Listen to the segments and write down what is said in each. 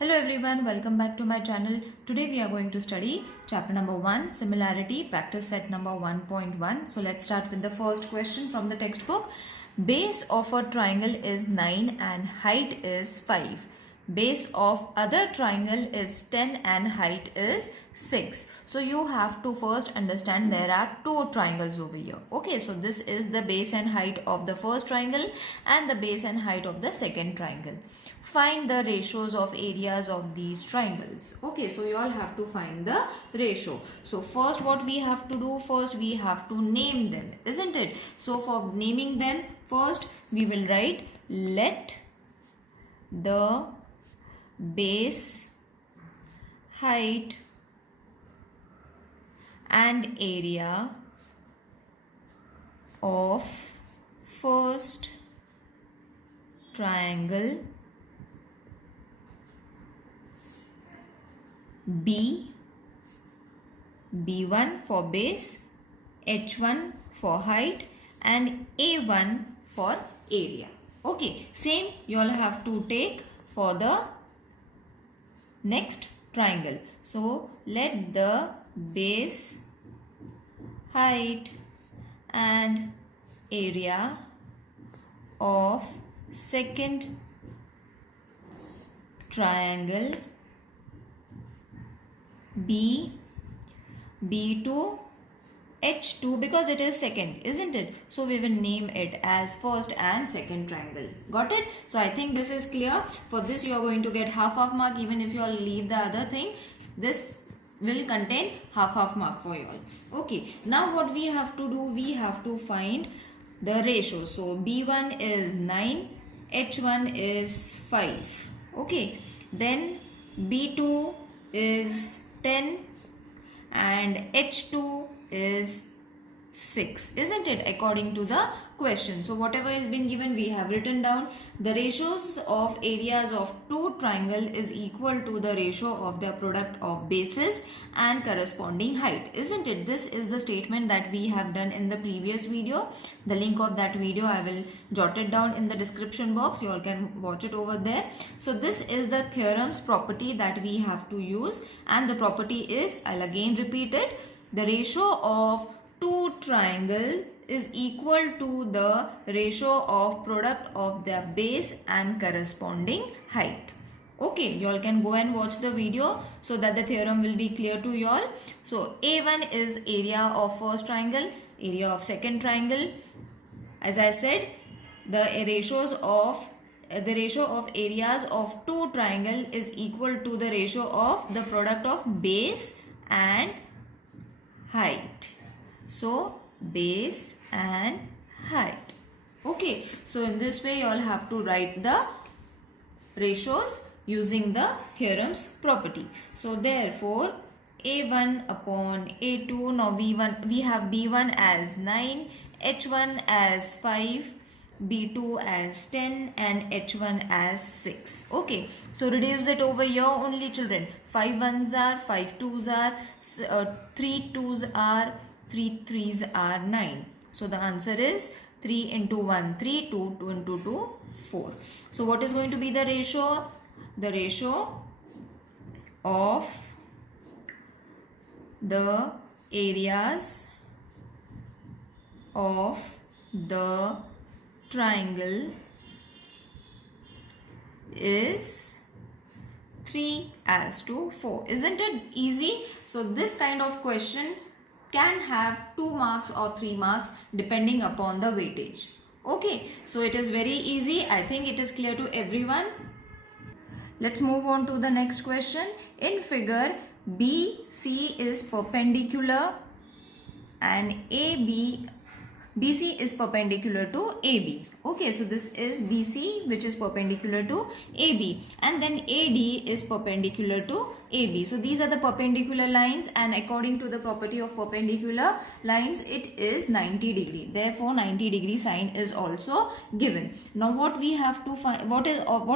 Hello everyone, welcome back to my channel. Today we are going to study chapter number 1, Similarity, practice set number 1.1. So let's start with the first question from the textbook. Base of a triangle is 9 and height is 5. Base of other triangle is 10 and height is 6. So you have to first understand there are two triangles over here. Okay, so this is the base and height of the first triangle and the base and height of the second triangle. Find the ratios of areas of these triangles. Okay, so you all have to find the ratio. So first what we have to do, first we have to name them, isn't it? So for naming them, first we will write let the base, height and area of first triangle be B1 for base, H1 for height and A1 for area. Okay, same you all have to take for the next triangle. So let the base, height and area of second triangle be B2 H2 because it is second, isn't it? So we will name it as first and second triangle. Got it? So I think this is clear. For this you are going to get half mark even if you all leave the other thing. This will contain half mark for you all. Okay. Now what we have to do? We have to find the ratio. So B1 is 9, H1 is 5. Okay. Then B2 is 10 and H2 is 6, isn't it, according to the question. So whatever has been given we have written down. The ratios of areas of two triangle is equal to the ratio of their product of bases and corresponding height, isn't it? This is the statement that we have done in the previous video. The link of that video I will jot it down in the description box. You all can watch it over there. So this is the theorem's property that we have to use, and the property is, I'll again repeat it, the ratio of two triangles is equal to the ratio of product of their base and corresponding height. Okay, you all can go and watch the video so that the theorem will be clear to you all. So A1 is area of first triangle, area of second triangle. As I said, the ratio of areas of two triangle is equal to the ratio of the product of base and height. So base and height. Okay, so in this way you all have to write the ratios using the theorem's property. So therefore A1 upon A2, now we have B1 as 9, H1 as 5, B2 as 10 and H1 as 6. Okay, so reduce it over here only, children. 5 ones are, 5 twos are, 3 twos are, 3 threes are 9. So the answer is 3 into 1 3, 2 into 2 4. So what is going to be the ratio? The ratio of the areas of the triangle is 3:4. Isn't it easy? So this kind of question can have 2 marks or 3 marks depending upon the weightage. Okay, so it is very easy. I think it is clear to everyone. Let's move on to the next question. In figure, BC is perpendicular and BC is perpendicular to AB. Okay, so this is BC which is perpendicular to AB, and then AD is perpendicular to AB. So these are the perpendicular lines, and according to the property of perpendicular lines it is 90 degree. Therefore 90 degree sign is also given. Now what we have to find, what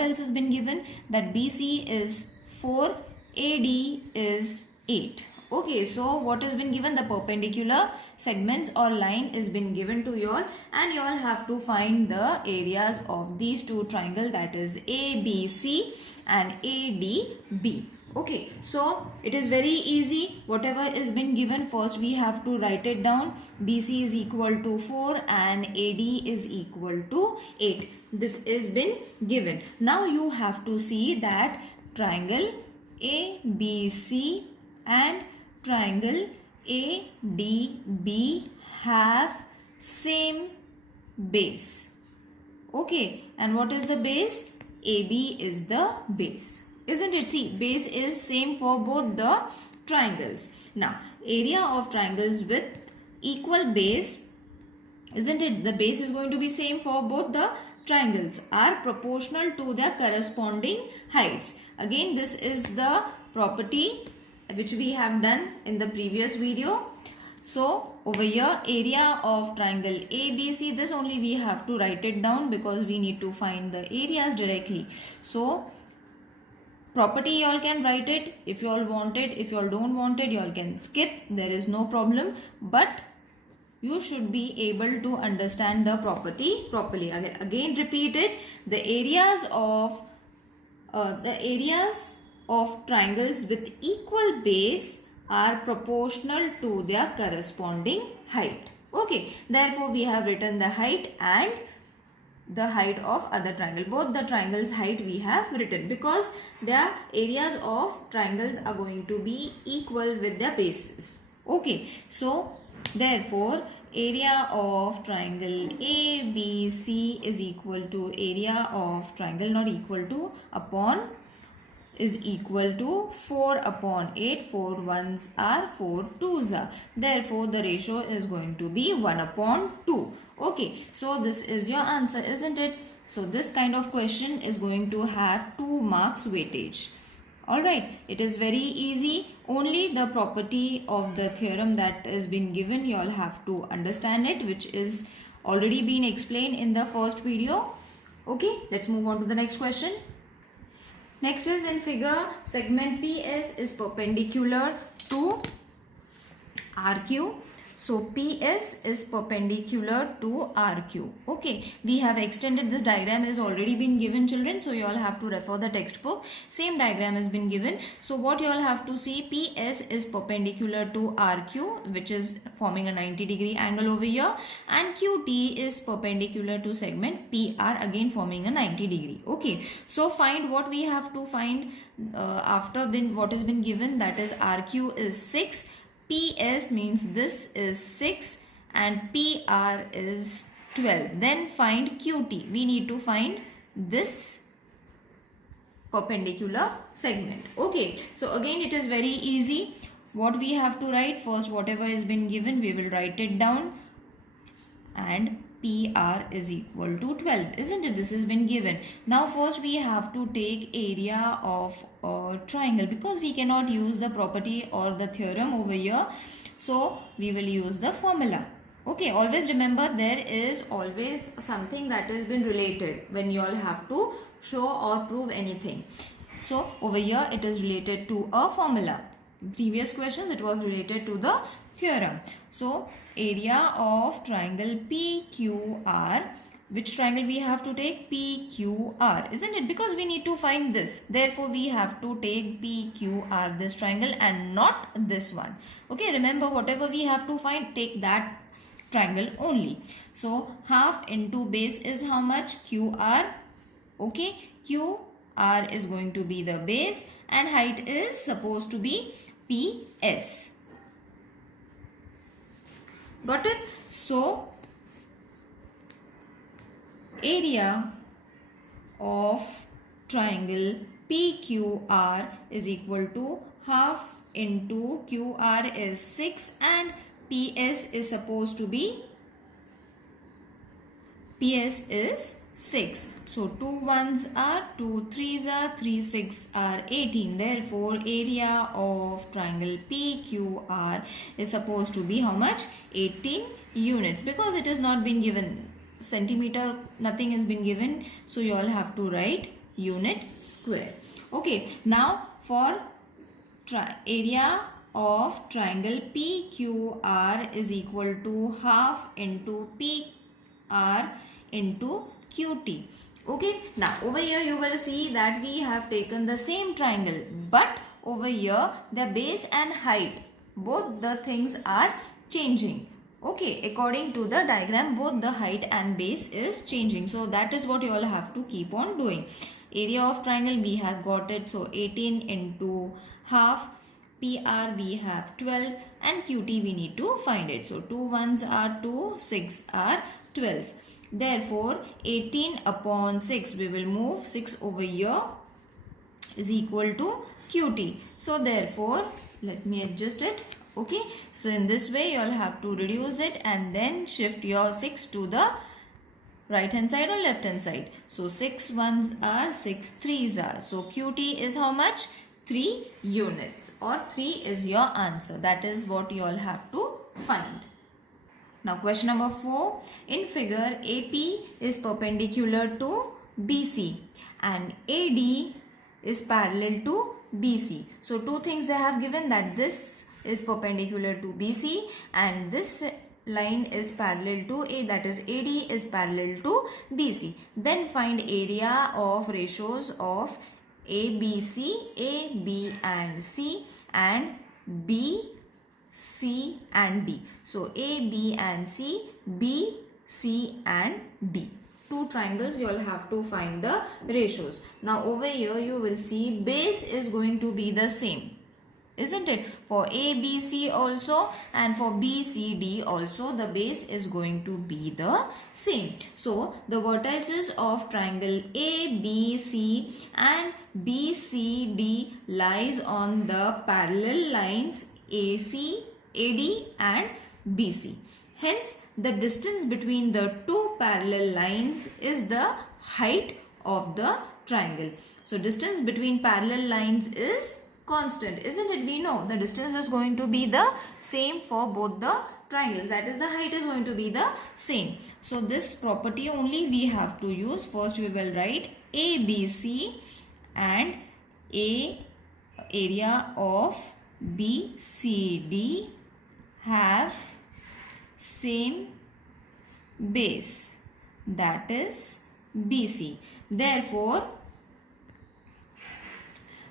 else has been given? That BC is 4, AD is 8. Okay, so what has been given? The perpendicular segments or line is been given to you all, and you all have to find the areas of these two triangles, that is ABC and ADB. Okay, so it is very easy. Whatever is been given, first we have to write it down. BC is equal to 4 and AD is equal to 8. This is been given. Now you have to see that triangle ABC and triangle ADB have same base. Okay, and what is the base? AB is the base, isn't it? See, base is same for both the triangles. Now, area of triangles with equal base, isn't it? The base is going to be same for both the triangles, are proportional to their corresponding heights. Again, this is the property which we have done in the previous video. So over here, area of triangle ABC, this only we have to write it down because we need to find the areas directly. So property you all can write it if you all want it. If you all don't want it, you all can skip. There is no problem. But you should be able to understand the property properly. Again repeat it. The areas of triangles with equal base are proportional to their corresponding height. Okay, therefore we have written the height and the height of other triangle. Both the triangles' height we have written because their areas of triangles are going to be equal with their bases. Okay, so therefore area of triangle ABC is equal to area of triangle, not equal to, upon, is equal to 4 upon 8. 4 ones are 4 twos are. Therefore, the ratio is going to be 1 upon 2. Okay, so this is your answer, isn't it? So, this kind of question is going to have 2 marks weightage. Alright, it is very easy. Only the property of the theorem that has been given, you all have to understand it, which is already been explained in the first video. Okay, let's move on to the next question. Next is in figure, segment PS is perpendicular to RQ. So PS is perpendicular to RQ. Okay, we have extended this diagram, is already been given, children. So you all have to refer the textbook. Same diagram has been given. So what you all have to see, PS is perpendicular to RQ, which is forming a 90-degree angle over here, and QT is perpendicular to segment PR, again forming a 90-degree. Okay, so find what we have to find after what has been given, that is RQ is 6. PS means this is 6 and PR is 12. Then find QT. We need to find this perpendicular segment. Okay, so again it is very easy. What we have to write, first whatever has been given, we will write it down, and PR is equal to 12, isn't it? This has been given. Now first we have to take area of a triangle because we cannot use the property or the theorem over here. So we will use the formula. Okay, always remember there is always something that has been related when you all have to show or prove anything. So over here it is related to a formula. Previous questions it was related to the theorem. So area of triangle PQR, which triangle we have to take? PQR, isn't it? Because we need to find this. Therefore, we have to take PQR, this triangle, and not this one. Okay, remember whatever we have to find, take that triangle only. So, half into base is how much? QR. Okay, QR is going to be the base and height is supposed to be PS. Got it? So, area of triangle PQR is equal to half into QR is 6 and PS is supposed to be, PS is 6. So 2 ones are 2 3s are 3 6 are 18. Therefore, area of triangle PQR is supposed to be how much? 18 units, because it has not been given centimeter, nothing has been given. So you all have to write unit square. Okay, now for area of triangle PQR is equal to half into PR into QT. Okay, now over here you will see that we have taken the same triangle, but over here the base and height, both the things are changing. Okay, according to the diagram, both the height and base is changing. So that is what you all have to keep on doing. Area of triangle we have got it. So 18 into half. PR we have 12 and QT we need to find it. So 2 ones are 2, 6 are 12. Therefore 18 upon 6, we will move 6 over here, is equal to QT. So therefore let me adjust it. Okay, so in this way you all have to reduce it and then shift your 6 to the right hand side or left hand side. So 6 ones are 6 threes are. So QT is how much? 3 units, or 3 is your answer. That is what you all have to find. Now question number 4. In figure, AP is perpendicular to BC and AD is parallel to BC. So two things they have given, that this is perpendicular to BC and this line is parallel to A, that is AD is parallel to BC. Then find area of ratios of ABC, A, B and C and B, C and D. So A, B and C, B, C and D. Two triangles, you all have to find the ratios. Now over here you will see base is going to be the same, isn't it? For A, B, C also and for B, C, D also the base is going to be the same. So the vertices of triangle A, B, C and B, C, D lies on the parallel lines AC, AD and BC. Hence the distance between the two parallel lines is the height of the triangle. So distance between parallel lines is constant, isn't it? We know the distance is going to be the same for both the triangles, that is the height is going to be the same. So this property only we have to use. First we will write ABC and area of BCD have same base, that is BC. Therefore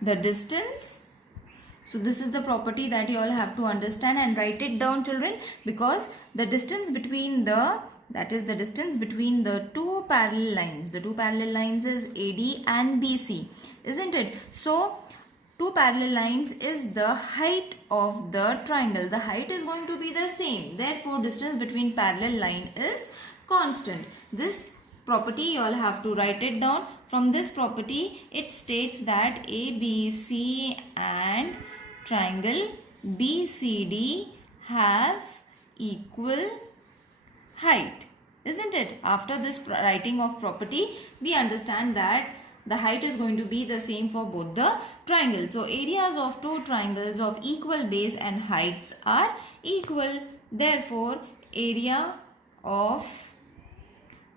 the distance, so this is the property that you all have to understand and write it down, children, because the distance between the, that is the distance between the two parallel lines, the two parallel lines is AD and BC, isn't it? So two parallel lines is the height of the triangle. The height is going to be the same. Therefore distance between parallel line is constant. This property you all have to write it down. From this property it states that ABC and triangle BCD have equal height, isn't it? After this writing of property we understand that the height is going to be the same for both the triangles. So areas of two triangles of equal base and heights are equal. Therefore area of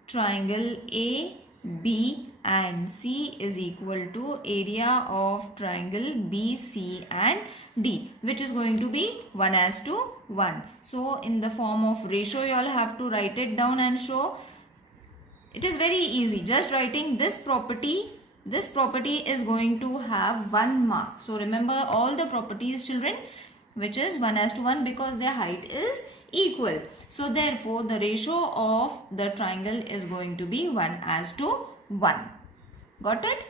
triangle A, B and C is equal to area of triangle B, C and D, which is going to be 1:1. So in the form of ratio you all have to write it down and show. It is very easy, just writing this property. This property is going to have 1 mark. So remember all the properties, children, which is 1:1 because their height is equal. So therefore the ratio of the triangle is going to be 1:1. Got it?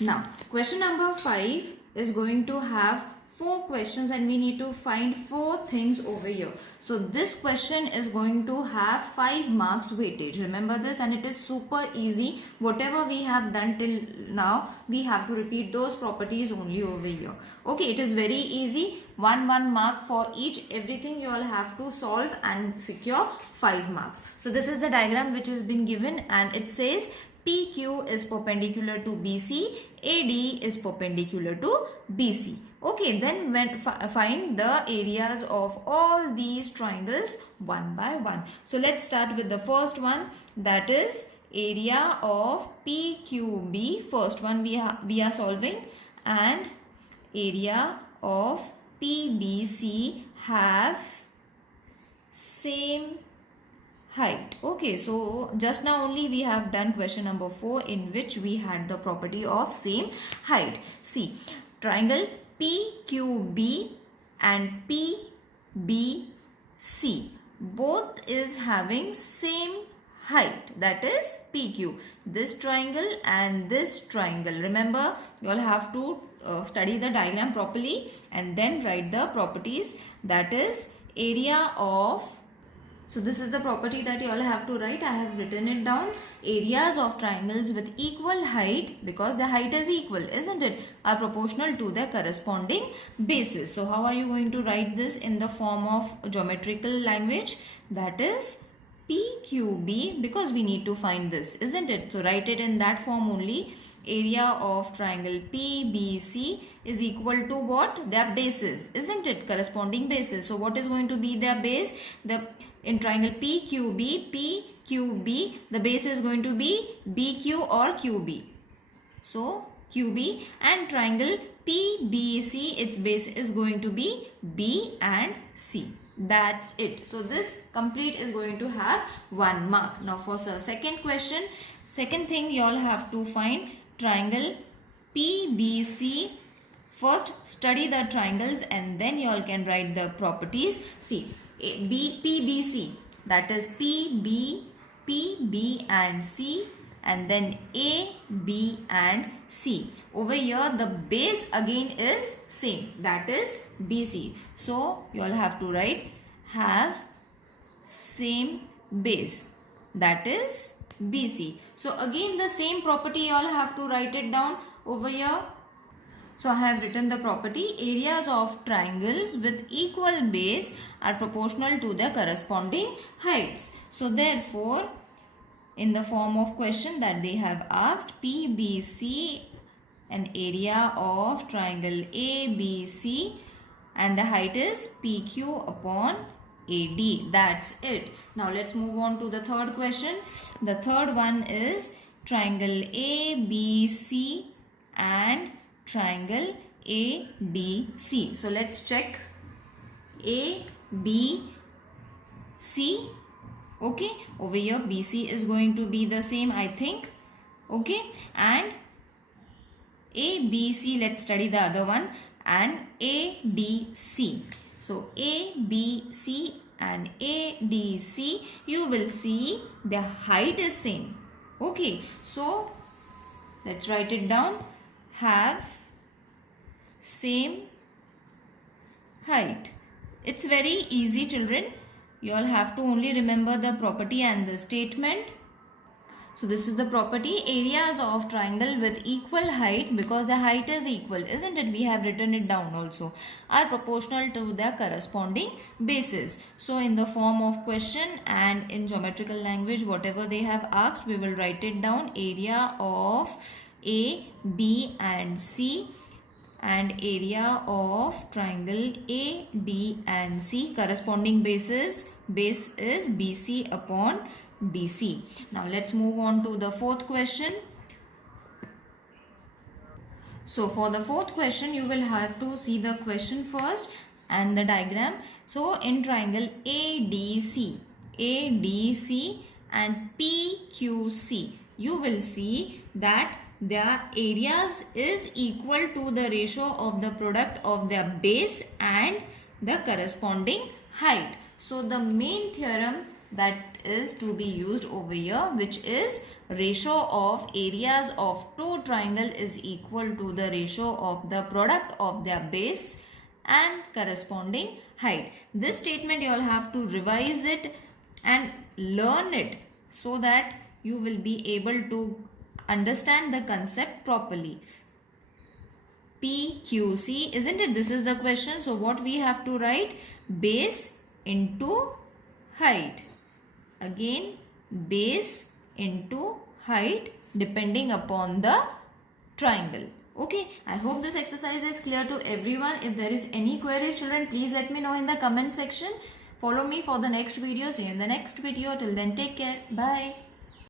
Now question number 5 is going to have 4 questions and we need to find 4 things over here. So this question is going to have 5 marks weightage. Remember this, and it is super easy. Whatever we have done till now, we have to repeat those properties only over here. Okay, it is very easy. 1 mark for each. Everything you all have to solve and secure 5 marks. So this is the diagram which has been given and it says PQ is perpendicular to BC, AD is perpendicular to BC. Okay, then find the areas of all these triangles one by one. So let's start with the first one, that is area of PQB. First one we are solving, and area of PBC have same height. Okay, so just now only we have done question number 4 in which we had the property of same height. See, triangle PQB and PBC both is having same height, that is PQ. This triangle and this triangle. Remember, you all have to study the diagram properly and then write the properties, that is area of. So this is the property that you all have to write. I have written it down. Areas of triangles with equal height, because the height is equal, isn't it, are proportional to their corresponding bases. So how are you going to write this in the form of geometrical language? That is PQB, because we need to find this, isn't it? So write it in that form only. Area of triangle PBC is equal to what? Their bases, isn't it? Corresponding bases. So what is going to be their base? In triangle PQB, the base is going to be BQ or QB. So QB, and triangle PBC, its base is going to be B and C. That's it. So this complete is going to have 1 mark. Now for the second question, second thing you all have to find triangle PBC. First study the triangles and then you all can write the properties. See, PBC, that is PB and C, and then A, B and C. Over here the base again is same, that is BC. So you all have to write have same base, that is BC. So again the same property you all have to write it down over here. So I have written the property, areas of triangles with equal base are proportional to their corresponding heights. So therefore, in the form of question that they have asked, PBC, an area of triangle ABC, and the height is PQ upon AD. That's it. Now let's move on to the third question. The third one is triangle ABC and triangle ADC. So let's check ABC. Okay, over here BC is going to be the same, I think. Okay, and ABC, let's study the other one, and ADC. So ABC and ADC, you will see the height is same. Okay, so let's write it down. Have same height. It's very easy, children. You all have to only remember the property and the statement. So this is the property, areas of triangle with equal heights, because the height is equal, isn't it? We have written it down also, are proportional to their corresponding bases. So in the form of question and in geometrical language, whatever they have asked, we will write it down. Area of A, B and C, and area of triangle A, D and C, corresponding bases, base is BC upon DC. Now let's move on to the fourth question. So for the fourth question, you will have to see the question first and the diagram. So in triangle ADC and PQC, you will see that their areas is equal to the ratio of the product of their base and the corresponding height. So the main theorem that is to be used over here, which is ratio of areas of two triangle is equal to the ratio of the product of their base and corresponding height. This statement you all have to revise it and learn it so that you will be able to understand the concept properly. PQC, isn't it? This is the question. So what we have to write? Base into height. Again, base into height depending upon the triangle. Okay, I hope this exercise is clear to everyone. If there is any queries, children, please let me know in the comment section. Follow me for the next video. See you in the next video. Till then, take care. Bye.